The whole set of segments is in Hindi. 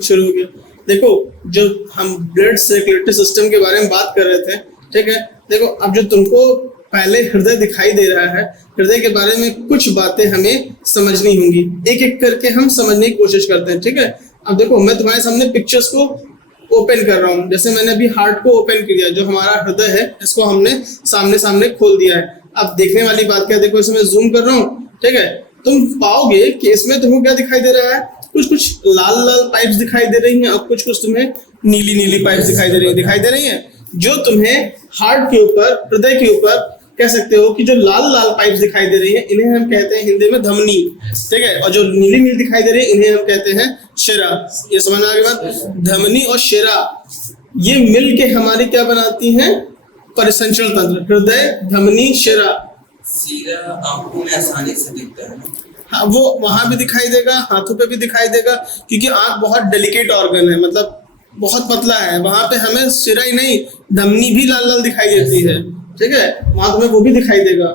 शुरू हो गया। देखो, जो हम ब्लड सर्कुलेटरी सिस्टम के बारे में बात कर रहे थे, ठीक है। देखो, अब जो तुमको पहले हृदय दिखाई दे रहा है, हृदय के बारे में कुछ बातें हमें समझनी होंगी, एक एक करके हम समझने की कोशिश करते हैं, ठीक है। अब देखो, मैं तुम्हारे सामने पिक्चर्स को ओपन कर रहा हूँ। जैसे मैंने अभी हार्ट को ओपन किया, जो हमारा हृदय है इसको हमने सामने सामने खोल दिया है। अब देखने वाली बात क्या है, देखो इसमें जूम कर रहा हूँ, ठीक है। तुम पाओगे कि इसमें तुमको क्या दिखाई दे रहा है, कुछ कुछ लाल लाल पाइप्स दिखाई दे रही हैं और कुछ कुछ तुम्हें नीली नीली पाइप्स दिखाई दे रही हैं। जो तुम्हें हार्ट के ऊपर, हृदय के ऊपर कह सकते हो कि जो लाल लाल पाइप्स दिखाई दे रही है, इन्हें हम कहते हैं हिंदी में धमनी, ठीक है। और जो नीली नीली दिखाई दे रही है, इन्हें हम कहते हैं शिरा। ये समझ में आ गई बात? धमनी और शिरा ये मिल के हमारी क्या बनाती हैं, परिसंचरण तंत्र। हृदय, धमनी, शिरा। सीरा आंखों में आसानी से दिखता है। हाँ, वो वहां भी दिखाई देगा, हाथों पे भी दिखाई देगा, क्योंकि आंख बहुत डेलिकेट ऑर्गन है, मतलब बहुत पतला है। वहां पे हमें सिरा ही नहीं, धमनी भी लाल लाल दिखाई देती है, ठीक है। वहां तुम्हें वो भी दिखाई देगा।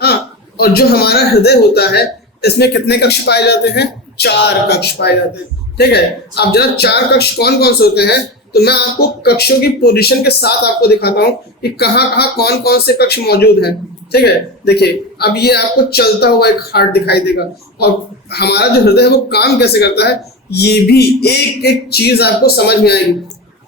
हाँ, और जो हमारा हृदय होता है, इसमें कितने कक्ष पाए जाते हैं? 4 कक्ष पाए जाते हैं, ठीक है। अब जरा 4 कक्ष कौन कौन से होते हैं, तो मैं आपको कक्षों की पोजीशन के साथ आपको दिखाता हूँ कि कहाँ कहाँ कौन कौन से कक्ष मौजूद हैं, ठीक है। देखिए, अब ये आपको चलता हुआ एक हार्ट दिखाई देगा, और हमारा जो हृदय है वो काम कैसे करता है, ये भी एक एक चीज आपको समझ में आएगी।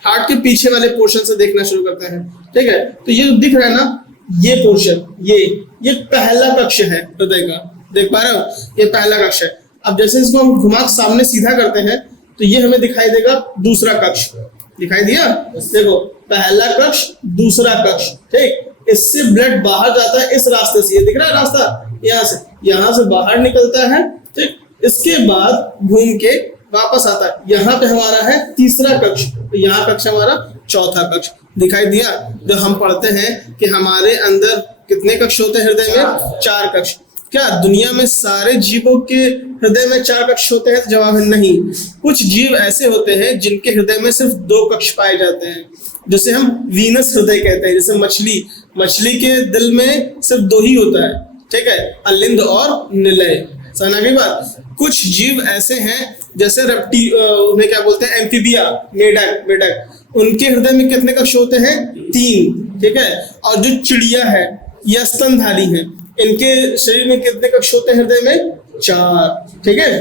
हार्ट के पीछे वाले पोर्शन से देखना शुरू करते हैं, ठीक है। तो ये जो दिख रहा है ना, ये पोर्शन, ये पहला कक्ष है हृदय का, देख पा रहे हो, ये पहला कक्ष है। अब जैसे इसको हम घुमा सामने सीधा करते हैं, तो ये हमें दिखाई देगा दूसरा कक्ष, दिखाई दिया। देखो, पहला कक्ष, दूसरा कक्ष, ठीक। इससे ब्लड बाहर जाता है इस रास्ते से, ये दिख रहा है रास्ता, यहाँ से बाहर निकलता है, ठीक। इसके बाद घूम के वापस आता है, यहाँ पे हमारा है तीसरा कक्ष, तो यहाँ कक्ष हमारा चौथा कक्ष, दिखाई दिया। जो हम पढ़ते हैं कि हमारे अंदर कितने कक्ष होते हैं हृदय में? 4 कक्ष। क्या दुनिया में सारे जीवों के हृदय में 4 कक्ष होते हैं? तो जवाब है नहीं। कुछ जीव ऐसे होते हैं जिनके हृदय में सिर्फ 2 कक्ष पाए जाते हैं, जिसे हम वीनस हृदय कहते हैं। जैसे मछली के दिल में सिर्फ 2 ही होता है, ठीक है, अलिंद और निलय। समझ गई बात? कुछ जीव ऐसे हैं जैसे उन्हें क्या बोलते हैं, एम्फीबिया, मेढक, उनके हृदय में कितने कक्ष होते हैं? 3, ठीक है। और जो चिड़िया है, ये स्तनधारी है, इनके शरीर में कितने कक्ष होते हैं हृदय में? 4, ठीक है।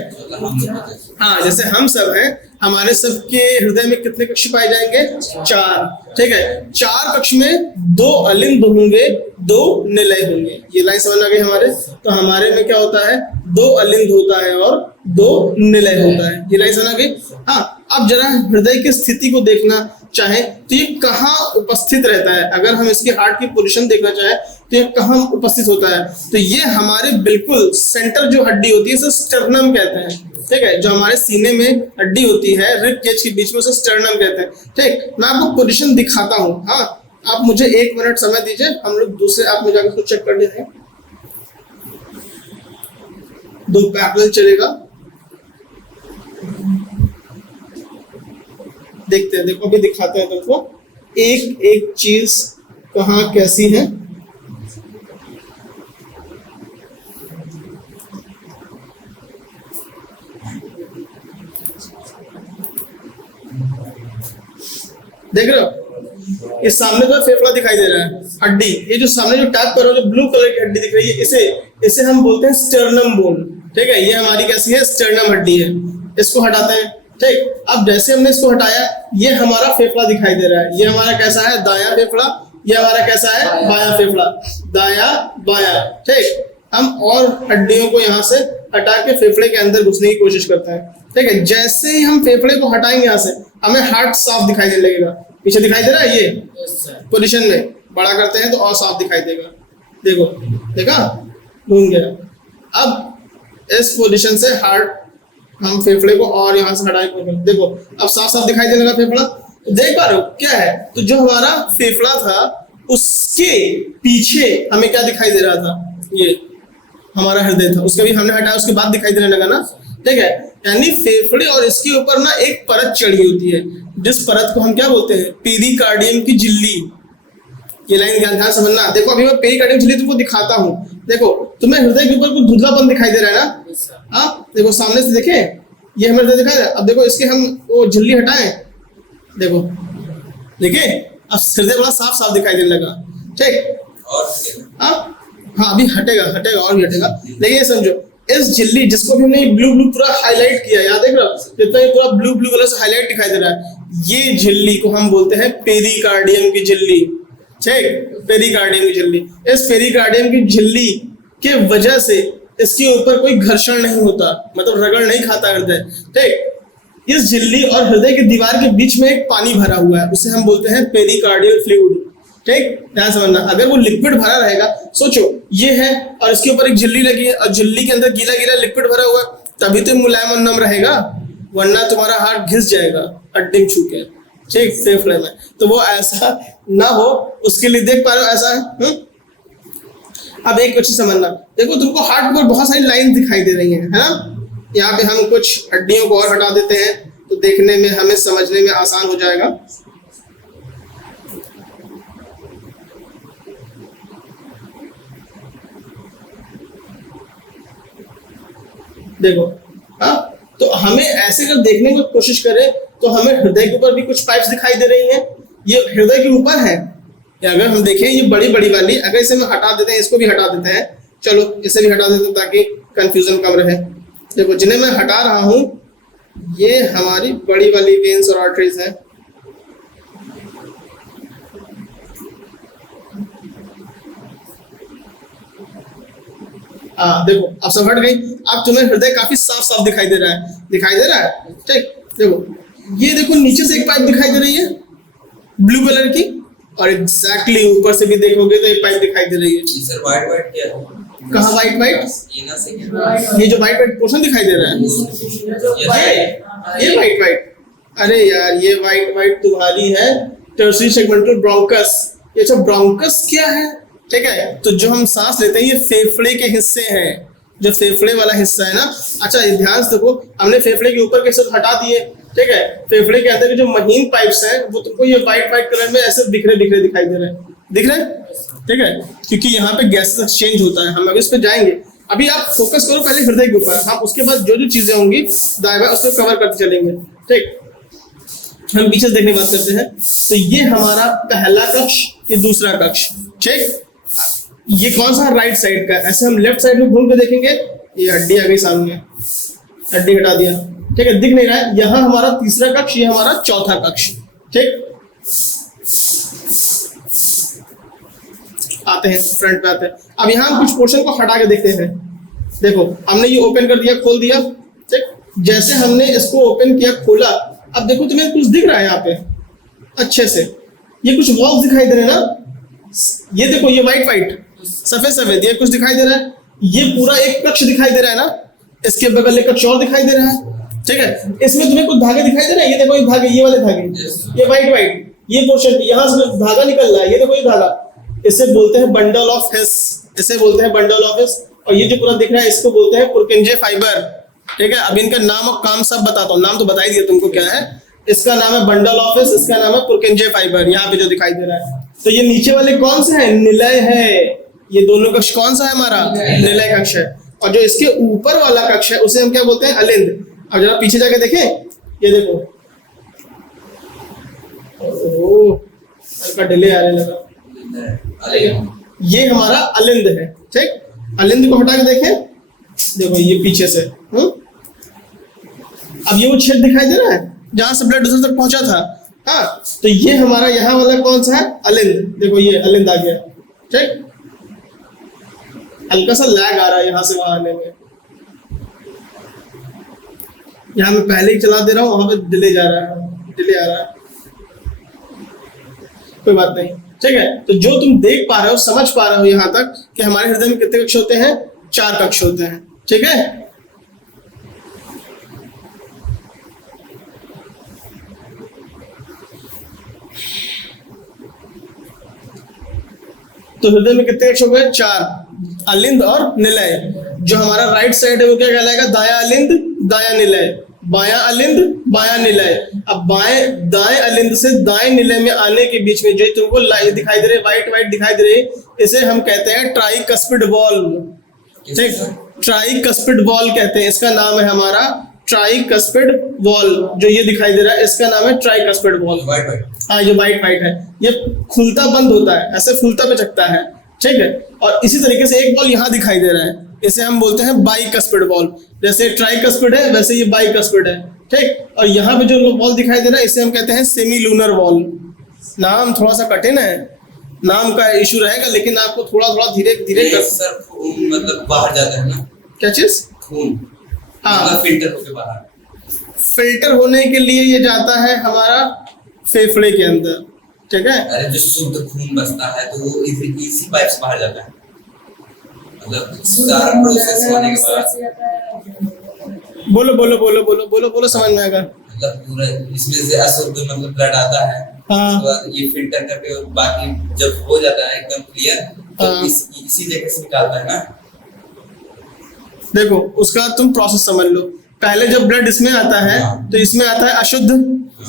हाँ, जैसे हम सब हैं, हमारे सबके हृदय में कितने कक्ष पाए जाएंगे? 4, ठीक है। 4 कक्ष में 2 अलिंद होंगे, 2 निलय होंगे। ये लाइन समझ आ गई हमारे? तो हमारे में क्या होता है, 2 अलिंद होता है और 2 निलय होता है। ये लाइन समझ आ गई? हाँ, अब जरा हृदय की स्थिति को देखना चाहे तो ये कहाँ उपस्थित रहता है। अगर हम इसके हार्ट की पोजीशन देखना चाहे तो ये कहाँ उपस्थित होता है, तो ये हमारे बिल्कुल सेंटर जो हड्डी होती है, इसे स्टर्नम कहते हैं, ठीक है। जो हमारे सीने में हड्डी होती है, रिब केज के बीच में, उसे स्टर्नम कहते हैं, ठीक। मैं आपको पोजीशन दिखाता हूँ। हाँ, आप मुझे 1 मिनट समय दीजिए, हम लोग दूसरे आप में जाकर कुछ चेक कर लेते हैं। 2 पैरेलल चलेगा, देखते हैं। देखो, अभी दिखाते हैं तुमको एक एक चीज कहाँ कैसी है। देख रहे हो, ये सामने जो फेफड़ा दिखाई दे रहा है, हड्डी, ये जो सामने जो टैप कर रहे हो, जो ब्लू कलर की हड्डी दिख रही है, इसे हम बोलते हैं स्टर्नम बोन, ठीक है। ये हमारी कैसी है? स्टर्नम हड्डी है। इसको हटाते हैं, ठीक। अब जैसे हमने इसको हटाया, ये हमारा फेफड़ा दिखाई दे रहा है। ये हमारा कैसा है? दायां फेफड़ा। ये हमारा कैसा है? बायां फेफड़ा। दायां बायां, ठीक। हम और हड्डियों को यहाँ से हटा के फेफड़े के अंदर घुसने की कोशिश करते हैं, ठीक है। जैसे ही हम फेफड़े को हटाएंगे यहाँ से, हमें हार्ट साफ दिखाई देने लगेगा। पीछे दिखाई दे रहा है, ये पोजीशन में बड़ा करते हैं तो और साफ दिखाई देगा। देखो, देखा, घूम गया। अब इस पोजीशन से हार्ट, हम फेफड़े को और यहाँ से हटाए, देखो अब साफ साफ दिखाई देने लगा फेफड़ा। तो देख पा रहे हो क्या है? तो जो हमारा फेफड़ा था, उसके पीछे हमें क्या दिखाई दे रहा था? ये हमारा हृदय था, उसके भी हमने हटाया, उसके बाद दिखाई देने लगा ना, ठीक है। यानी फेफड़े और इसके ऊपर ना एक परत चढ़ी होती है, जिस परत को हम क्या बोलते हैं? पेरिकार्डियम की झिल्ली। ये लाइन ध्यान समझना। देखो, अभी मैं पेरिकार्डियम झिल्ली तुमको दिखाता हूँ। देखो, तुम्हें हृदय के ऊपर कुछ धुंधलापन दिखाई दे रहा है ना? हाँ, देखो सामने से देखें, ये हमें हृदय दिखाई दे रहा है। अब देखो इसके हम वो झिल्ली हटाएं, देखो देखिए अब हृदय बड़ा साफ साफ दिखाई देने लगा। ठीक, और अब हाँ अभी हटेगा हटेगा और भी हटेगा। लेकिन ये समझो इस झिल्ली जिसको भी हमने ब्लू ब्लू पूरा हाईलाइट किया, याद देख रहे हो जितना ये पूरा ब्लू ब्लू कलर से हाईलाइट दिखाई दे रहा है, ये झिल्ली को हम बोलते हैं पेरिकार्डियम की झिल्ली। ठीक, पेरिकार्डियम की झिल्ली। इस पेरिकार्डियम की झिल्ली के वजह से इसके ऊपर कोई घर्षण नहीं होता, मतलब रगड़ नहीं खाता हृदय। ठीक, इस झिल्ली और हृदय की दीवार के बीच में एक पानी भरा हुआ है, उसे हम बोलते हैं पेरिकार्डियल फ्लूइड। ठीक, ध्यान समझना, अगर वो लिक्विड भरा रहेगा, सोचो ये है और इसके ऊपर एक झिल्ली लगी है और झिल्ली के अंदर गीला गीला लिक्विड भरा हुआ है, तभी तो मुलायम और नम रहेगा, वरना तुम्हारा हाथ घिस जाएगा अड्डी छू के। ठीक, फेफड़े में। तो वो ऐसा ना हो उसके लिए देख पा रहे हो ऐसा है। अब एक कुछ समझना, देखो तुमको हार्ट पर बहुत सारी लाइन दिखाई दे रही है ना। यहाँ पे हम कुछ हड्डियों को और हटा देते हैं तो देखने में हमें समझने में आसान हो जाएगा। देखो हाँ, तो हमें ऐसे अगर देखने की कोशिश करें तो हमें हृदय के ऊपर भी कुछ पाइप्स दिखाई दे रही हैं। ये हृदय के ऊपर है, या अगर हम देखें ये बड़ी बड़ी वाली, अगर इसे हम हटा देते हैं, इसको भी हटा देते हैं, चलो इसे भी हटा देते हैं ताकि कंफ्यूजन कम रहे। देखो जिन्हें मैं हटा रहा हूं ये हमारी बड़ी वाली वेन्स और आर्टरीज हैं। देखो अब सब हट गई। अब तुम्हें हृदय काफी साफ साफ दिखाई दे रहा है, दिखाई दे रहा है। ठीक, देखो ये देखो नीचे से एक पाइप दिखाई दे रही है ब्लू कलर की, और एग्जैक्टली ऊपर से भी देखोगे तो एक पाइप दिखाई दे रही है। सर वाइट वाइट क्या है? कहाँ वाइट वाइट? ये ना से क्या? ये जो वाइट वाइट पोर्शन दिखाई दे रहा है ये वाइट वाइट, अरे यार ये वाइट वाइट तुम्हारी है टर्शियरी सेगमेंटल ब्रोंकस। ये जो ब्रोंकस क्या है? ठीक है, तो जो हम सांस लेते हैं ये फेफड़े के हिस्से हैं, जो फेफड़े वाला हिस्सा है ना। अच्छा ये ध्यान से देखो, हमने फेफड़े के ऊपर के सब हटा दिए। ठीक है, फेफड़े के अंदर के जो महीन पाइप्स हैं वो तुमको ये वाइट वाइट कलर में ऐसे बिखरे बिखरे दिखाई दे रहे हैं, दिख रहे हैं? ठीक है, क्योंकि यहाँ पे गैसेस एक्सचेंज होता है। हम अभी इस पे जाएंगे, अभी आप फोकस करो पहले हृदय के ऊपर, हम उसके बाद जो जो चीजें होंगी दाएं बाएं उसको कवर करते चलेंगे। ठीक, हम पीछे देखने की बात करते हैं। तो ये हमारा पहला कक्ष, ये दूसरा कक्ष। ठीक, ये कौन सा राइट साइड का? ऐसे हम लेफ्ट साइड में घूम के देखेंगे, ये हड्डी आ गई सामने, हड्डी हटा दिया। ठीक है, दिख नहीं रहा है। यहाँ हमारा तीसरा कक्ष, ये हमारा चौथा कक्ष। ठीक, आते हैं फ्रंट पे आते हैं। अब यहाँ हम कुछ पोर्शन को हटा के देखते हैं। देखो हमने ये ओपन कर दिया, खोल दिया। ठीक, जैसे हमने इसको ओपन किया, खोला, अब देखो तुम्हें कुछ दिख रहा है यहाँ पे अच्छे से, ये कुछ वॉल्स दिखाई दे रहे हैं ना। ये देखो ये वाइट वाइट सफेद सफेद ये कुछ दिखाई दे रहा है। ये पूरा एक कक्ष दिखाई दे रहा है ना, इसके बगल एक कक्ष और दिखाई दे रहा है। ठीक है, इसमें तुम्हें कुछ धागे दिखाई दे रहे हैं। ये देखो ये धागे, ये वाले धागे, ये वाइट वाइट, ये पोर्शन यहाँ से धागा निकल रहा है। ये देखो ये धागा, इसे बोलते हैं बंडल ऑफ हिस, इसे बोलते हैं बंडल ऑफ हिस। और ये जो पूरा दिख रहा है इसको बोलते हैं पुरकिंजे फाइबर। ठीक है, अब इनका नाम और काम सब बताता हूँ। नाम तो बता ही दिया तुमको क्या है। इसका नाम है बंडल ऑफ हिस, इसका नाम है पुरकिंजे फाइबर, यहाँ पे जो दिखाई दे रहा है। तो ये नीचे वाले कौन से हैं? निलय है। ये दोनों कक्ष कौन सा है? हमारा निलय कक्ष है। और जो इसके ऊपर वाला कक्ष है उसे हम क्या बोलते हैं? अलिंद। अब जरा पीछे जाके देखें, ये देखो, ओह हल्का डिले आने लगा। ये हमारा अलिंद है। ठीक, अलिंद को हटा के देखें, देखो ये पीछे से। अब ये वो छेद दिखाई दे रहा है जहां से ब्लड उधर तक पहुंचा था। हाँ, तो ये हमारा यहाँ वाला कौन सा है? अलिंद। देखो ये अलिंद आ गया। ठीक, हल्का सा लैग आ रहा है यहाँ से वहां आने में। यहाँ मैं पहले ही चला दे रहा हूँ, वहां पे डिले जा रहा है, डिले आ रहा है। कोई बात नहीं। ठीक है, तो जो तुम देख पा रहे हो, समझ पा रहे हो यहाँ तक कि हमारे हृदय में कितने कक्ष होते हैं? 4 कक्ष होते हैं। ठीक है, तो हृदय में कितने कक्ष हो गए? 4, अलिंद और निलय। जो हमारा राइट साइड है वो क्या कहलाएगा? दाया अलिंद, दाया निलय। बायां अलिंद, बायां निलय। अब बाएं दाएं अलिंद से दाएं निलय में आने के बीच में जो तुमको दिखाई दे रहे, वाइट वाइट दिखाई दे रहे, इसे हम कहते हैं ट्राइकस्पिड वॉल्व। ठीक, ट्राइकस्पिड वॉल्व कहते हैं। इसका नाम है हमारा ट्राइकस्पिड वॉल, जो ये दिखाई दे रहा है इसका नाम है ट्राइकस्पिड वॉल। White white. हाँ, ये वाइट वाइट है, ये खुलता बंद होता है, ऐसे खुलता पे चकता है, ठीक है। और इसी तरीके से एक बॉल यहाँ दिखाई दे रहा है, इसे हम बोलते हैं बाइकस्पिड बॉल। जैसे ट्राइकस्पिड है वैसे ये बाइकस्पिड है, ठीक। और यहाँ पे जो बॉल दिखाई दे रहा है इसे हम कहते हैं सेमी लूनर बॉल। नाम थोड़ा सा कठिन है, नाम का इशू रहेगा, लेकिन आपको थोड़ा थोड़ा धीरे धीरे कर। सर खून मतलब बाहर जाता है ना? क्या चीज? खून। हाँ, मतलब फिल्टर होके बाहर। फिल्टर होने के लिए ये जाता है हमारा फेफड़े के अंदर, ठीक है। अरे जो शुद्ध खून बचता है तो वो इसी पाइप से बाहर जाता है, मतलब सारा प्रोसेस होने के बाद। बोलो बोलो बोलो बोलो बोलो बोलो, समझ में आएगा। मतलब पूरा इसमें से अशुद्ध मतलब ब्लड आता है, हाँ। उसके बाद ये फिल्टर करके और बाकी जब हो जाता है एकदम क्लियर तो हाँ। इसी जगह से निकालता है ना। देखो उसका तुम प्रोसेस समझ लो। पहले जब ब्लड इसमें आता है तो इसमें आता है अशुद्ध,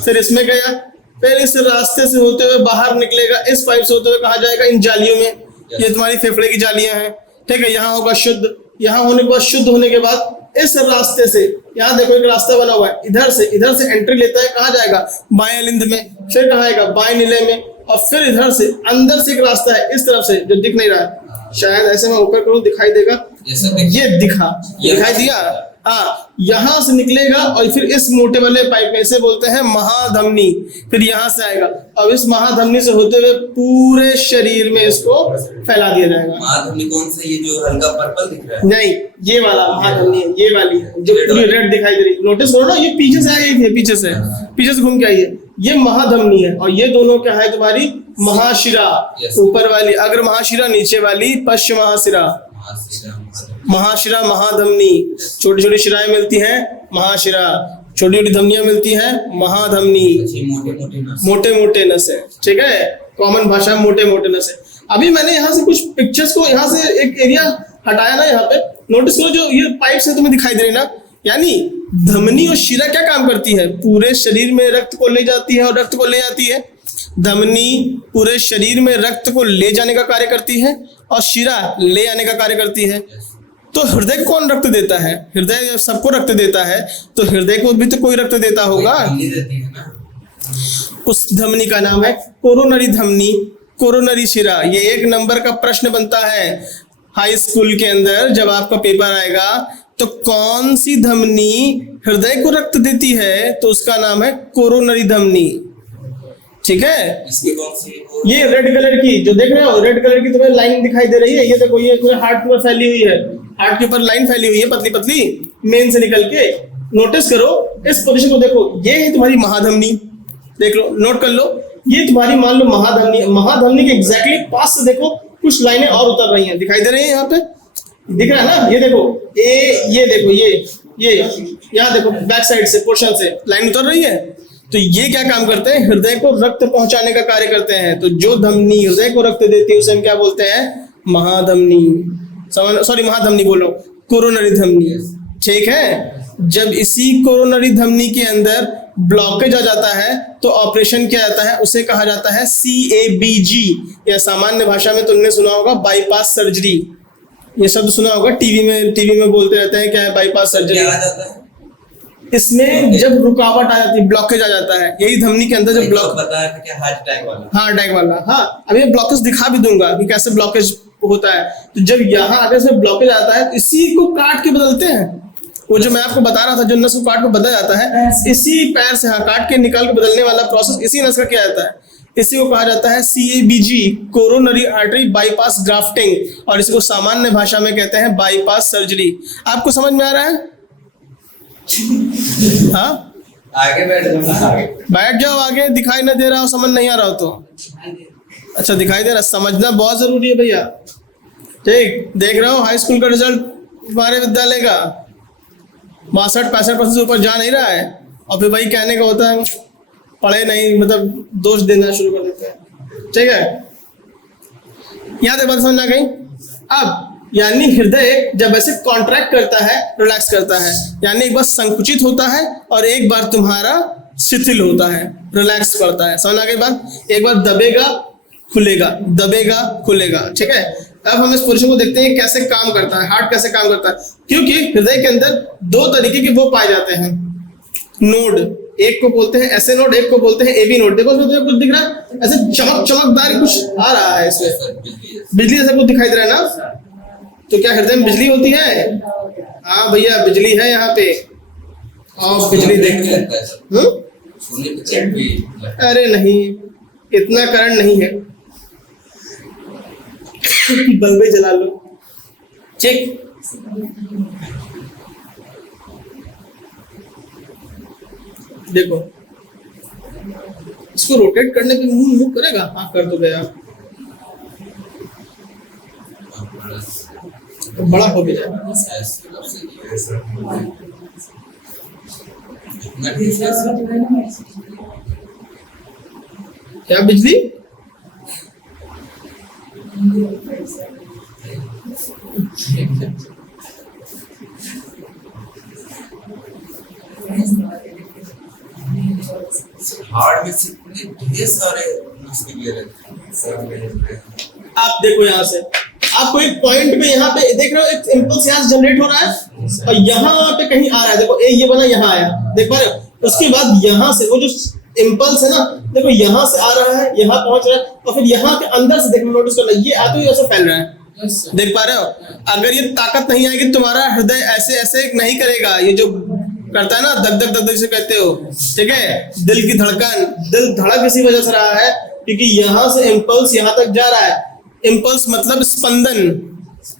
फिर इसमें गया, फिर इस रास्ते से होते हुए बाहर निकलेगा, इस पाइप से होते हुए कहाँ जाएगा? इन जालियों में। ये तुम्हारी फेफड़े की जालियां हैं, ठीक है। यहाँ होगा शुद्ध, यहाँ होने के बाद शुद्ध होने के बाद इस रास्ते से, यहाँ देखो एक रास्ता बना हुआ है, इधर से एंट्री लेता है, कहाँ जाएगा? बाएं लिंद में, फिर कहाँ आएगा? बाएं नीले में, और फिर इधर से अंदर से एक रास्ता है इस तरफ से जो दिख नहीं रहा है, शायद ऐसे मैं ऊपर करूँ दिखाई देगा, ये दिखाई दिया। हाँ, यहाँ से निकलेगा और फिर इस मोटे वाले पाइप में, इसे बोलते हैं महाधमनी, फिर यहाँ से आएगा, अब इस महाधमनी से होते हुए पूरे शरीर में इसको फैला दिया जाएगा। महाधमनी कौन सा? ये जो हल्का पर्पल दिख रहा है? नहीं, ये वाला महाधमनी है, ये वाली है जो पूरी रेड दिखाई दे रही है। नोटिस करो ना, ये पीछे से आई थी, पीछे से घूम के आई है, ये महाधमनी है। और ये दोनों क्या है तुम्हारी? महाशिरा, ऊपर वाली अग्र महाशिरा, नीचे वाली पश्च महाशिरा। महाशिरा महाधमनी, छोटी छोटी शिराएं मिलती हैं महाशिरा, छोटी छोटी धमनियां मिलती हैं महाधमनी, मोटे मोटे नस है, ठीक है। कॉमन भाषा में मोटे मोटे नस है। अभी मैंने यहाँ से कुछ पिक्चर्स को, यहाँ से एक एरिया हटाया ना, यहाँ पे नोटिस करो, जो ये पाइप से तुम्हें दिखाई दे रही ना, यानी धमनी और शिरा क्या काम करती है? पूरे शरीर में रक्त को ले जाती है और रक्त को ले जाती है। धमनी पूरे शरीर में रक्त को ले जाने का कार्य करती है और शिरा ले आने का कार्य करती है। तो हृदय कौन रक्त देता है? हृदय सबको रक्त देता है, तो हृदय को भी तो कोई रक्त देता होगा। उस धमनी का नाम है कोरोनरी धमनी, कोरोनरी शिरा। ये 1 नंबर का प्रश्न बनता है हाई स्कूल के अंदर, जब आपका पेपर आएगा तो कौन सी धमनी हृदय को रक्त देती है? तो उसका नाम है कोरोनरी धमनी, ठीक है। इसकी कौन सी? ये रेड कलर की जो देख रहे हो, रेड कलर की तुम्हें लाइन दिखाई दे रही है, ये देखो, ये पूरे हार्ट के ऊपर फैली हुई है, हार्ट के ऊपर लाइन फैली हुई है पतली पतली मेन से निकल के। नोटिस करो इस पोजीशन को, देखो ये है तुम्हारी महाधमनी, देख लो, नोट कर लो, ये तुम्हारी मान लो महाधमनी। महाधमनी के एग्जैक्टली पास से देखो कुछ लाइनें और उतर रही हैं, दिखाई दे रही है, यहाँ पे दिख रहा है ना, ये देखो, ये देखो, ये यहाँ देखो बैक साइड से पोर्शन से लाइन उतर रही है। तो ये क्या काम करते हैं? हृदय को रक्त पहुंचाने का कार्य करते हैं। तो जो धमनी हृदय को रक्त देती है उसे हम क्या बोलते हैं? महाधमनी। सॉरी, महाधमनी बोलो, कोरोनरी धमनी, ठीक है। जब इसी कोरोनरी धमनी के अंदर ब्लॉकेज आ जाता है तो ऑपरेशन क्या आता है? उसे कहा जाता है CABG, या सामान्य भाषा में तुमने सुना होगा बाईपास सर्जरी। ये शब्द सुना होगा, टीवी में बोलते रहते हैं, क्या है बाईपास सर्जरी। इसमें जब रुकावट आ जाती है, ब्लॉकेज आ जाता है, यही धमनी के अंदर जब ब्लॉक बताया था कि हार्ट अटैक वाला। हाँ, अभी ब्लॉकेज दिखा भी दूंगा कि कैसे ब्लॉकेज होता है। तो जब यहाँ आगे से ब्लॉकेज आता है, इसी को काट के बदलते हैं। वो जो मैं आपको बता रहा था, जो नस को काट के बदला जाता है, इसी पैर से, हाँ, काट के निकाल के बदलने वाला प्रोसेस इसी नस का किया जाता है। इसी को कहा जाता है CABG, coronary artery bypass grafting, और इसको सामान्य भाषा में कहते हैं बाईपास सर्जरी। आपको समझ में आ रहा है? हाँ, आगे बैठ जाओ, आगे दिखाई ना दे रहा हो, समझ नहीं आ रहा हो तो। अच्छा, दिखाई दे रहा, समझना बहुत जरूरी है भैया, ठीक। देख रहे हो हाई स्कूल का रिजल्ट हमारे विद्यालय का 62-65% से ऊपर जा नहीं रहा है, और फिर भाई कहने का होता है पढ़े नहीं, मतलब दोष देना शुरू कर देते हैं, ठीक है। यहाँ तक बात समझ आ गई? अब यानी हृदय जब ऐसे कॉन्ट्रैक्ट करता है, रिलैक्स करता है, यानी एक बार संकुचित होता है और एक बार तुम्हारा शिथिल होता है, रिलैक्स करता है। समझ आ गई बात? एक बार दबेगा खुलेगा, दबेगा खुलेगा, ठीक है। अब हम इस पोजीशन को देखते हैं कैसे काम करता है, हार्ट कैसे काम करता है। क्योंकि हृदय के अंदर दो तरीके के वो पाए जाते हैं नोड, एक को बोलते हैं ऐसे नोड, एक को बोलते हैं एबी नोड। देखो इसमें कुछ दिख रहा है ऐसे चमकदार कुछ आ रहा है इसमें, बिजली जैसा कुछ दिखाई दे रहा है ना। तो क्या हृदय में बिजली होती है? हाँ भैया बिजली है यहाँ पे, और बिजली देखते हैं। अरे नहीं, इतना करंट नहीं है, बल्बे जला लो। चेक, देखो इसको रोटेट करने पे मूव करेगा। हाँ कर दो गया, तो बड़ा हो गया। क्या बिजली? हार्ट में ढेर सारे आप देखो यहाँ से, आपको एक पॉइंट पे यहाँ पे देख रहे हो एक इम्पल्स यहाँ से जनरेट हो रहा है और यहाँ पे कहीं आ रहा है। देखो ये बना यहाँ आया, देख पा रहे हो? उसके बाद यहाँ से वो जो इम्पल्स है ना, देखो यहाँ से आ रहा है, यहाँ पहुंच रहा है, और फिर यहाँ के अंदर से देखो नोटिस करना, ये आते हुए ऐसे फैल रहा है। देख पा रहे हो? अगर ये ताकत नहीं आएगी, तुम्हारा हृदय ऐसे ऐसे नहीं करेगा, ये जो करता है ना धक धक धक धक से कहते हो, ठीक है, दिल की धड़कन, दिल धड़क इसी वजह से रहा है क्योंकि यहाँ से इम्पल्स यहाँ तक जा रहा है। इम्पल्स मतलब स्पंदन,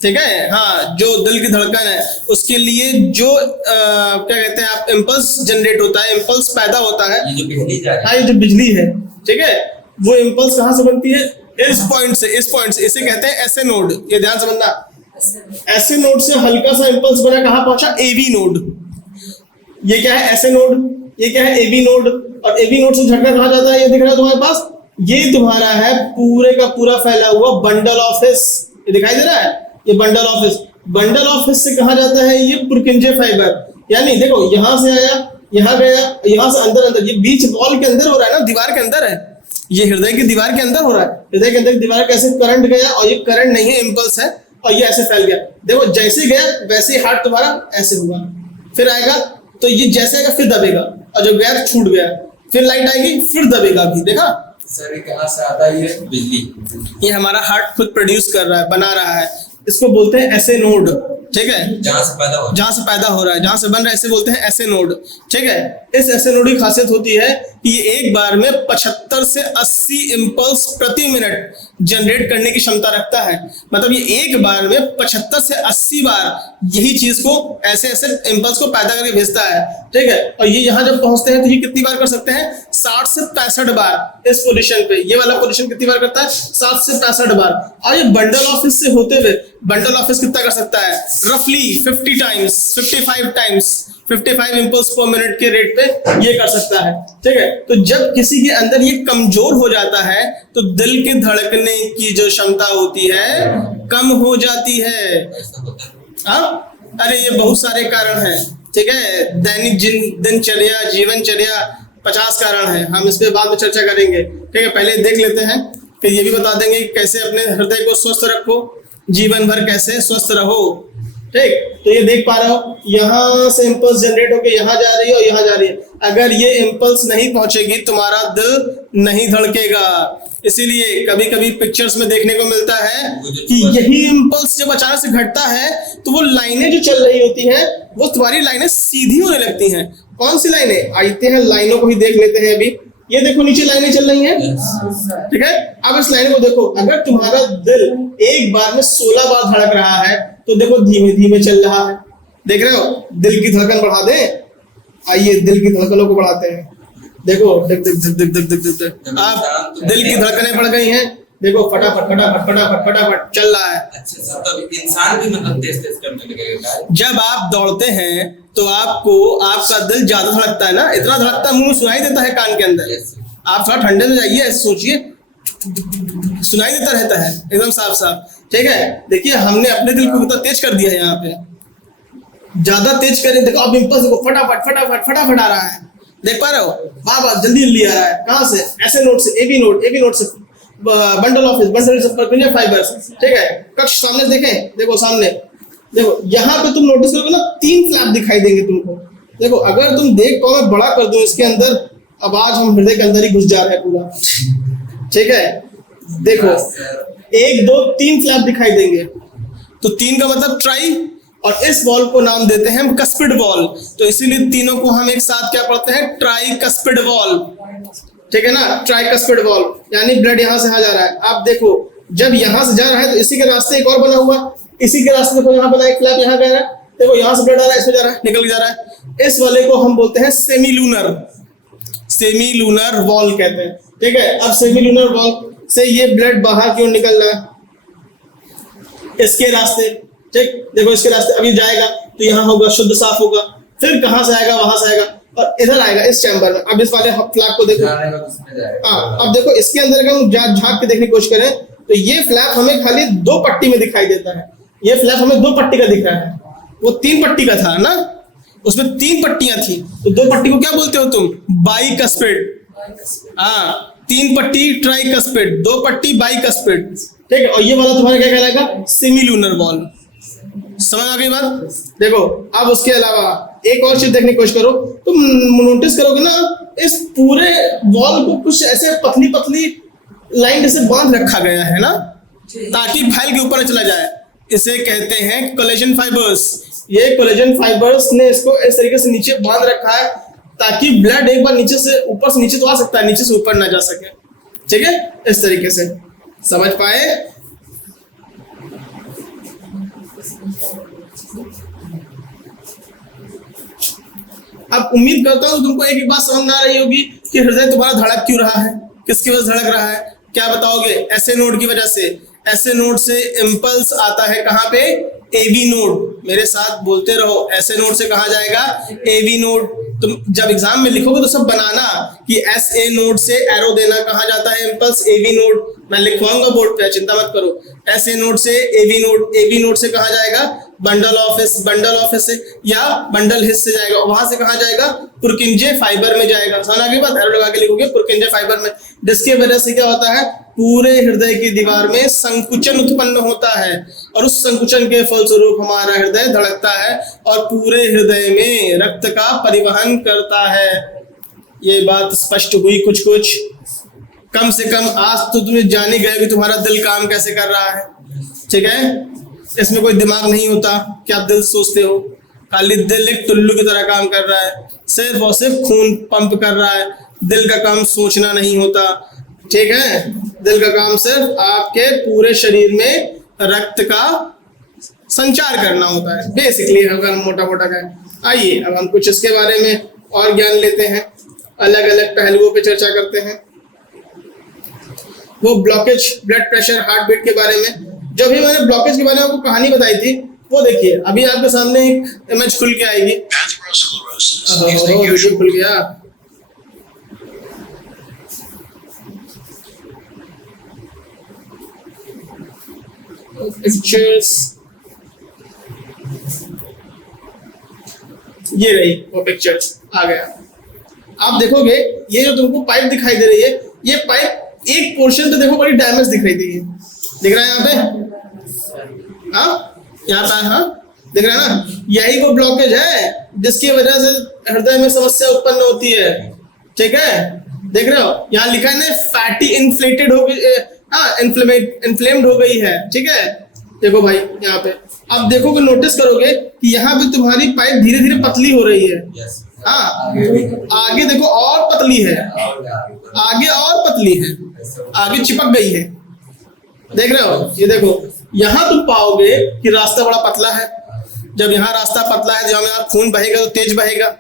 ठीक है, हाँ, जो दिल की धड़कन है उसके लिए जो क्या कहते हैं आप, इम्पल्स जनरेट होता है, इम्पल्स पैदा होता है। ये जो बिजली जा रही है, हाँ, ये जो बिजली है, ठीक है, वो इम्पल्स कहाँ से बनती है? इस पॉइंट से, इस पॉइंट से। इसे कहते हैं ऐसे नोड, ये ध्यान से समझना। ऐसे नोड से हल्का सा इम्पल्स बना, कहाँ पहुंचा? AV node. ये क्या है? ऐसे नोड। ये क्या है? AV node. और एवी नोड से झटका कहाँ जाता है? ये दिख रहा है तुम्हारे पास, ये तुम्हारा है पूरे का पूरा फैला हुआ बंडल ऑफ हिस, ये दिखाई दे रहा है, ये bundle of his. Bundle of his से कहाँ जाता है? ये पुरकिंजे फाइबर, यानी देखो यहाँ से आया, यहाँ गया, यहाँ से अंदर अंदर, ये बीच वॉल के अंदर हो रहा है ना, दीवार के अंदर है, ये हृदय की दीवार के अंदर हो रहा है। हृदय के अंदर की दीवार कैसे करंट गया, और ये करंट नहीं है, इम्पल्स है, और ये ऐसे फैल गया। देखो जैसे गया वैसे ही हार्ट तुम्हारा ऐसे हुआ, फिर आएगा तो ये जैसे आएगा फिर दबेगा, और जब गया छूट गया, फिर लाइट आएगी फिर दबेगा भी। देखा सर ये कहाँ से आता है? ये बिजली, ये हमारा हार्ट खुद प्रोड्यूस कर रहा है, बना रहा है। इसको बोलते हैं ऐसे नोड, ठीक है, जहाँ से पैदा हो, जहां से पैदा हो रहा है, जहां से बन रहा है, इसे बोलते हैं ऐसे नोड, ठीक है। इस ऐसे नोड की खासियत होती है कि ये एक बार में 75 से 80 इम्पल्स प्रति मिनट जनरेट करने की क्षमता रखता है। मतलब ये एक बार में 75 से 80 बार यही चीज को ऐसे ऐसे इम्पल्स को पैदा करके भेजता है, ठीक है। और ये यहाँ जब पहुंचते हैं तो ये कितनी बार कर सकते हैं? 60 से 65 बार। इस पोजीशन पे ये वाला पोजीशन कितनी बार करता है? 60 से 65 बार। और ये बंडल ऑफिस से होते हुए बंडल ऑफिस कितना कर सकता है? रफली 50 टाइम्स, 55 टाइम्स, 55 इम्पल्स पर मिनट के रेट पे ये कर सकता है, ठीक है। तो जब किसी के अंदर ये कमजोर हो जाता है तो दिल के धड़कने की जो क्षमता होती है कम हो जाती है। हाँ, अरे ये बहुत सारे कारण हैं, ठीक है, दैनिक दिनचर्या, जीवनचर्या, 50 कारण है, हम इस पे बाद में चर्चा करेंगे, ठीक है। पहले देख लेते हैं, फिर ये भी बता देंगे कि कैसे अपने हृदय को स्वस्थ रखो, जीवन भर कैसे स्वस्थ रहो, ठीक। तो ये देख पा रहे हो, यहाँ से इम्पल्स जनरेट होकर यहाँ जा रही है और यहाँ जा रही है। अगर ये इम्पल्स नहीं पहुंचेगी तुम्हारा दिल नहीं धड़केगा। इसीलिए कभी कभी पिक्चर्स में देखने को मिलता है कि यही इम्पल्स जब अचानक से घटता है तो वो लाइनें जो चल रही होती हैं वो तुम्हारी लाइनें सीधी होने लगती हैं। कौन सी लाइनें? आते हैं लाइनों को ही देख लेते हैं अभी। ये देखो नीचे लाइनें चल रही हैं, ठीक है। अब इस लाइन को देखो, अगर तुम्हारा दिल एक बार में 16 बार धड़क रहा है तो देखो धीमे धीमे चल रहा है, देख रहे हो। दिल की धड़कन बढ़ा दें, आइए दिल की धड़कनों को बढ़ाते हैं, देखो धक धक धक धक धक धक धक। अब दिल की धड़कनें बढ़ गई हैं, देखो फटाफट फटाफट फटाफट फटाफट चल रहा है। अच्छा सर, तब इंसान भी मतलब तेज तेज करने लगेगा। जब आप दौड़ते हैं तो आपको आपका दिल ज्यादा धड़कता है ना, इतना धड़कता मुंह सुनाई देता है कान के अंदर। आप थोड़ा ठंडे में जाइए, ऐसे सोचिए, सुनाई देता रहता है एकदम साफ साफ, ठीक है। देखिए हमने अपने दिल को कितना तेज कर दिया है, यहाँ पे ज्यादा तेज करें, देखो अब इम्पल्स देखो फटाफट फटाफट फटाफट आ रहा है, देख पा रहे हो, वाह वाह जल्दी जल्दी आ रहा है। कहाँ से? ऐसे नोट से, एबी नोट से। बंडल ऑफ पर्किंजे फाइबर्स, ठीक है। कक्ष सामने देखें, देखो सामने, देखो यहाँ पे तुम नोटिस करोगे ना 3 फ्लैप दिखाई देंगे तुमको। देखो अगर तुम देख पाओ, मैं बड़ा कर दूं इसके अंदर, अब आज हम हृदय के अंदर ही घुस जा रहे हैं पूरा, ठीक है। देखो 1 2 3 फ्लैप दिखाई देंगे, तो 3 का मतलब ट्राई, और इस वॉल को नाम देते हैं हम कस्पिड वॉल, तो इसीलिए तीनों को हम एक साथ क्या पढ़ते हैं, ट्राई कस्पिड वॉल, ठीक है ना। ट्राई कस्पिड वॉल यानी ब्लड यहाँ से आ जा रहा है। आप देखो जब यहाँ से जा रहा है तो इसी के रास्ते एक और बना हुआ, इसी के रास्ते देखो यहाँ बना एक फ्लैप, यहाँ गया है, देखो यहाँ से ब्लड आ रहा है, इसमें जा रहा है, निकल के जा रहा है। इस वाले को हम बोलते हैं सेमी लूनर वॉल कहते हैं, ठीक है। अब सेमी लूनर वॉल से ये ब्लड बाहर क्यों निकल रहा है, इसके रास्ते, ठीक। देखो इसके रास्ते अभी जाएगा तो यहाँ होगा, शुद्ध साफ होगा, फिर कहाँ से आएगा, वहां से आएगा और इधर आएगा इस चैम्बर में। अब इस वाले फ्लैप को देखो, हाँ अब देखो इसके अंदर का हम झांक के देखने की कोशिश करें तो ये फ्लैप हमें खाली 2 पट्टी में दिखाई देता है, ये फ्लैप हमें 2 पट्टी का दिख रहा है, वो 3 पट्टी का था ना, उसमें 3 पट्टियां थी, तो 2 पट्टी को क्या बोलते हो तुम, बाइकस्पिड। हाँ 3 पट्टी ट्राइकस्पिड, 2 पट्टी बाइकस्पिड, ठीक है। और ये वाला तुम्हारा क्या कहलाएगा, सेमीलूनर वॉल। समझ आ गई बात। देखो अब उसके अलावा एक और चीज देखने की कोशिश करो, तुम नोटिस करोगे ना इस पूरे वॉल को कुछ ऐसे पतली पतली लाइन जैसे बांध रखा गया है ना, ताकि फैल के ऊपर चला जाए। इसे कहते हैं कोलेजन फाइबर्स। ये कोलेजन फाइबर्स ने इसको इस तरीके से नीचे बांध रखा है ताकि ब्लड एक बार नीचे से ऊपर से नीचे तो आ सकता है, नीचे से ऊपर ना जा सके, ठीक है। इस तरीके से समझ पाए। अब उम्मीद करता हूं तुमको एक बात समझ में आ रही होगी कि हृदय तुम्हारा धड़क क्यों रहा है, किसकी वजह से धड़क रहा है, क्या बताओगे, ऐसे नोड की वजह से। ऐसे नोड से इंपल्स आता है कहां पे, एवी नोड। मेरे साथ बोलते रहो, ऐसे नोड से कहा जाएगा एवी नोड। तुम जब एग्जाम में लिखोगे तो सब बनाना कि एस ए नोड से एरो देना, कहा जाता है इंपल्स एवी नोड। मैं लिखवाऊंगा बोर्ड पे, चिंता मत करो। एस ए नोड से एवी नोड से कहा जाएगा बंडल ऑफिस से या बंडल हिस्स से जाएगा, वहां से कहा जाएगा पुरकिंजे फाइबर में जाएगा। समझ आगे बात, एरो लगा के लिखोगे पुरकिंजे फाइबर में, जिसके वजह से क्या होता है, पूरे हृदय की दीवार में संकुचन उत्पन्न होता है और उस संकुचन के फलस्वरूप हमारा हृदय धड़कता है और पूरे हृदय में रक्त का परिवहन करता है। ये बात स्पष्ट हुई कुछ कुछ, कम से कम आज तो तुम्हें जान ही गए कि तुम्हारा दिल काम कैसे कर रहा है, ठीक है। इसमें कोई दिमाग नहीं होता कि आप दिल सोचते हो, खाली दिल एक टुल्लू की तरह काम कर रहा है, सिर्फ और सिर्फ खून पंप कर रहा है। दिल का काम सोचना नहीं होता, ठीक है। दिल का काम सिर्फ आपके पूरे शरीर में रक्त का संचार करना होता है बेसिकली, अगर हम मोटा मोटा कहें। आइए अब हम कुछ इसके बारे में और ज्ञान लेते हैं, अलग अलग पहलुओं पे चर्चा करते हैं। वो blockage, blood pressure, heartbeat के बारे में, जो भी मैंने ब्लॉकेज के बारे में आपको कहानी बताई थी वो देखिए, अभी आपके सामने एक इमेज खुल के आएगी। वीडियो खुल गया। पिक्चर्स, ये रही वो पिक्चर्स, आ गया। आप देखोगे ये जो तुमको पाइप दिखाई दे रही है, ये पाइप एक पोर्शन तो देखो बड़ी डैमेज दिख रही थी, दिख रहा है यहाँ पे, हाँ यहाँ पे, हाँ दिख रहा है ना, यही वो ब्लॉकेज है जिसकी वजह से हृदय में समस्या उत्पन्न होती है, ठीक है। देख रहे हो यहाँ लिखा है ना, फैटी इन्फ्लेटेड हो गई, हाँ इन्फ्लेम्ड हो गई है, ठीक है। देखो भाई यहाँ पे आप देखोगे, नोटिस करोगे कि यहाँ पे तुम्हारी पाइप धीरे धीरे पतली हो रही है, हाँ आगे देखो और पतली है, आगे और पतली है, आगे चिपक गई है, देख रहे हो। ये देखो यहाँ तुम पाओगे कि रास्ता बड़ा पतला है। जब यहाँ रास्ता पतला है, जहाँ में खून बहेगा तो तेज बहेगा,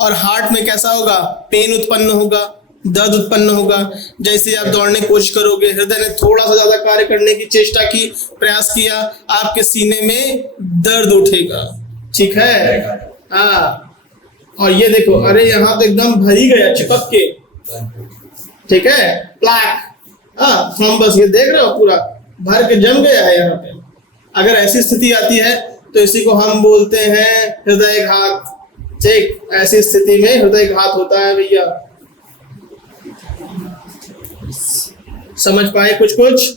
और हार्ट में कैसा होगा, पेन उत्पन्न होगा, दर्द उत्पन्न होगा। जैसे आप दौड़ने की कोशिश करोगे, हृदय ने थोड़ा सा ज्यादा कार्य करने की चेष्टा की, प्रयास किया, आपके सीने में दर्द उठेगा, ठीक है। हाँ और ये देखो, अरे यहाँ तो एकदम भरी गया चिपक के, ठीक है, प्लैक, हाँ थ्रोम्बस, ये देख रहे हो पूरा भर के जम गया है यहाँ पे। अगर ऐसी स्थिति आती है तो इसी को हम बोलते हैं हृदयघात, ठीक। ऐसी स्थिति में हृदयघात होता है भैया। समझ पाए कुछ कुछ?